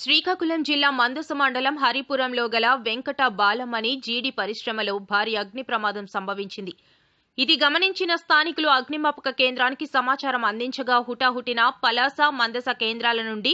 శ్రీకాకుళం జిల్లా మందస మండలం హరిపురంలో గల వెంకట బాలమణి జీడి పరిశ్రమలో భారీ అగ్ని ప్రమాదం సంభవించింది. ఇది గమనించిన స్థానికులు అగ్నిమాపక కేంద్రానికి సమాచారం అందించగా హుటాహుటిన పలాస మందస కేంద్రాల నుండి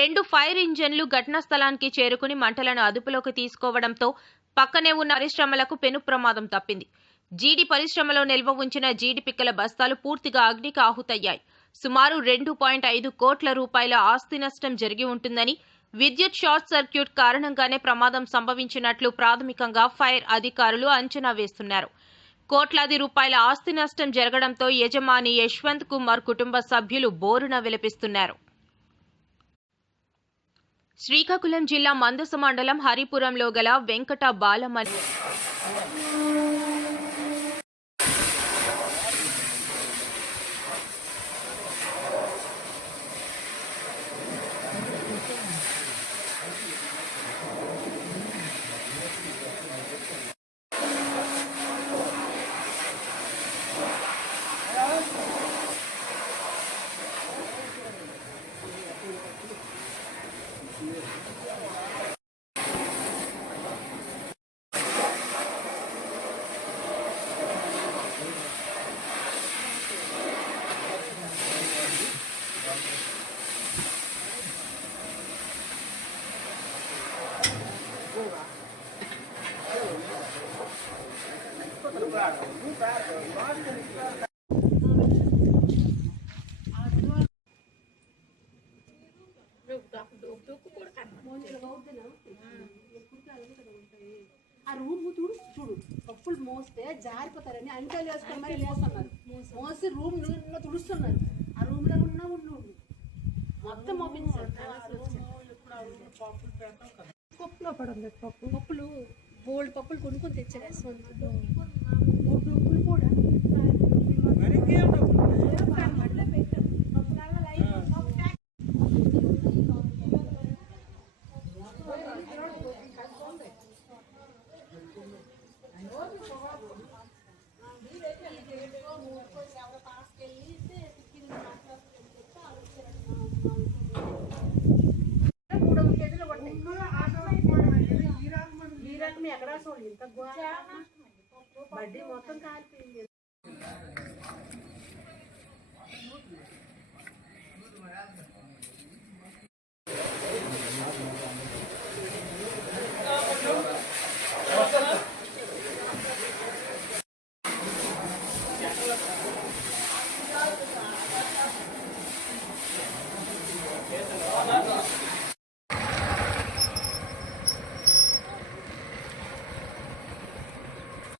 రెండు ఫైర్ ఇంజన్లు ఘటనా స్థలానికి చేరుకుని మంటలను అదుపులోకి తీసుకోవడంతో పక్కనే ఉన్న పరిశ్రమలకు పెను ప్రమాదం తప్పింది. జీడి పరిశ్రమలో నిల్వ ఉంచిన జీడి పిక్కల బస్తాలు పూర్తిగా అగ్నికి ఆహుతయ్యాయి. సుమారు రెండు పాయింట్ ఐదు కోట్ల రూపాయల ఆస్తి నష్టం జరిగి ఉంటుందని విద్యుత్ షార్ట్ సర్క్యూట్ కారణంగానే ప్రమాదం సంభవించినట్లు ప్రాథమికంగా ఫైర్ అధికారులు అంచనా వేస్తున్నారు. కోట్లాది రూపాయల ఆస్తి నష్టం జరగడంతో యజమాని యశ్వంత్ కుమార్ కుటుంబ సభ్యులు బోరున విలపిస్తున్నారు. శ్రీకాకుళం జిల్లా మందస మండలం హరిపురంలో గల వెంకట బాలమణి Obrigado. ఆ రూమ్ తుడుచు చూడు. పప్పులు మోస్తే జారిపోతారని అంకెలు వేసుకొని మరి మోస్తున్నారు మోసి రూమ్ తుడుస్తున్నారు. ఆ రూమ్లో ఉన్న ఉండు. మొత్తం మోపించారు పప్పులో పప్పు పప్పులు బోల్డ్ పప్పులు కొనుక్కొని తెచ్చారు. ఈ రకం ఎక్కడ చూడండి ఇంత బడ్డీ మొత్తం కాలిపోయింది.